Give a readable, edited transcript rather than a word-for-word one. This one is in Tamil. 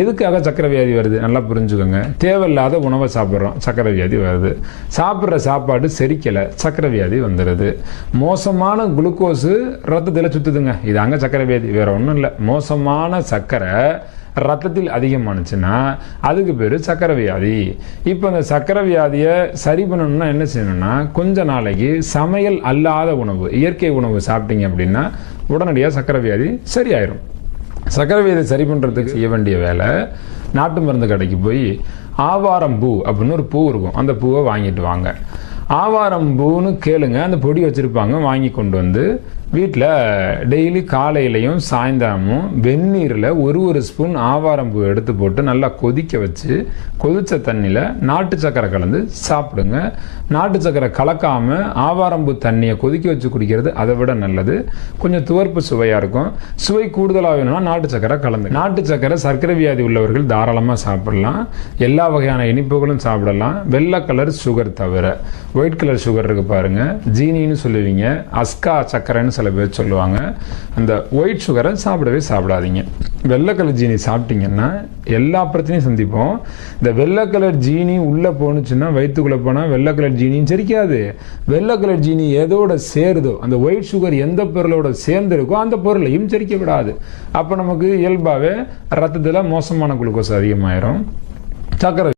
எதுக்காக சக்கரை வியாதி வருது நல்லா புரிஞ்சுக்கோங்க. தேவையில்லாத உணவை சாப்பிட்றோம், சக்கரை வியாதி வருது. சாப்பிட்ற சாப்பாடு செரிக்கலை, சக்கரை வியாதி வந்துடுது. மோசமான குளுக்கோஸு ரத்தத்தில் சுற்றுதுங்க, இது அங்கே சக்கரை வியாதி. வேற ஒன்றும் இல்லை, மோசமான சர்க்கரை ரத்தத்தில் அதிகமானுச்சுன்னா அதுக்கு பேர் சக்கரை வியாதி. இப்போ அந்த சக்கரை வியாதியை சரி பண்ணணும்னா என்ன செய்யணும்னா, கொஞ்ச நாளைக்கு சமையல் அல்லாத உணவு, இயற்கை உணவு சாப்பிட்டீங்க அப்படின்னா உடனடியாக சக்கரை வியாதி சரியாயிரும். சக்கரை வியாதி சரி பண்ணுறதுக்கு செய்ய வேண்டிய வேலை, நாட்டு மருந்து கடைக்கு போய் ஆவாரம் பூ அப்படின்னு ஒரு பூ இருக்கும், அந்த பூவை வாங்கிட்டு வாங்க. ஆவாரம் பூன்னு கேளுங்க, அந்த பொடி வச்சுருப்பாங்க, வாங்கி கொண்டு வந்து வீட்டில் டெய்லி காலையிலையும் சாயந்தரமும் வெந்நீரில் ஒரு ஸ்பூன் ஆவாரம்பூ எடுத்து போட்டு நல்லா கொதிக்க வச்சு கொதித்த தண்ணியில் நாட்டு சக்கரை கலந்து சாப்பிடுங்க. நாட்டு சக்கரை கலக்காமல் ஆவாரம்பூ தண்ணியை கொதிக்க வச்சு குடிக்கிறது அதை விட நல்லது. கொஞ்சம் துவர்ப்பு சுவையாக இருக்கும். சுவை கூடுதலாக வேணும்னா நாட்டு சக்கரை கலந்து. நாட்டு சக்கரை சர்க்கரை வியாதி உள்ளவர்கள் தாராளமாக சாப்பிடலாம். எல்லா வகையான இனிப்புகளும் சாப்பிடலாம், வெள்ளை கலர் சுகர் தவிர. ஒயிட் கலர் சுகர் இருக்கு பாருங்க, ஜீனின்னு சொல்லுவீங்க, அஸ்கா சக்கரைன்னு சில பேர் சொல்லுவாங்க. அந்த ஒயிட் சுகரை சாப்பிடவே சாப்பிடாதீங்க. வெள்ளை கலர் ஜீனி சாப்பிட்டீங்கன்னா எல்லா பிரச்சனையும் சந்திப்போம். இந்த வெள்ளை கலர் ஜீனி உள்ளே போணுச்சுன்னா, வயிற்றுக்குள்ளே போனால் வெள்ளை கலர் ஜீனியும் செரிக்காது. வெள்ளை கலர் ஜீனி எதோட சேருதோ, அந்த ஒயிட் சுகர் எந்த பொருளோட சேர்ந்துருக்கோ அந்த பொருளையும் செரிக்க விடாது. அப்போ நமக்கு இயல்பாகவே ரத்தத்தில் மோசமான குளுக்கோஸ் அதிகமாயிரும். சக்கரை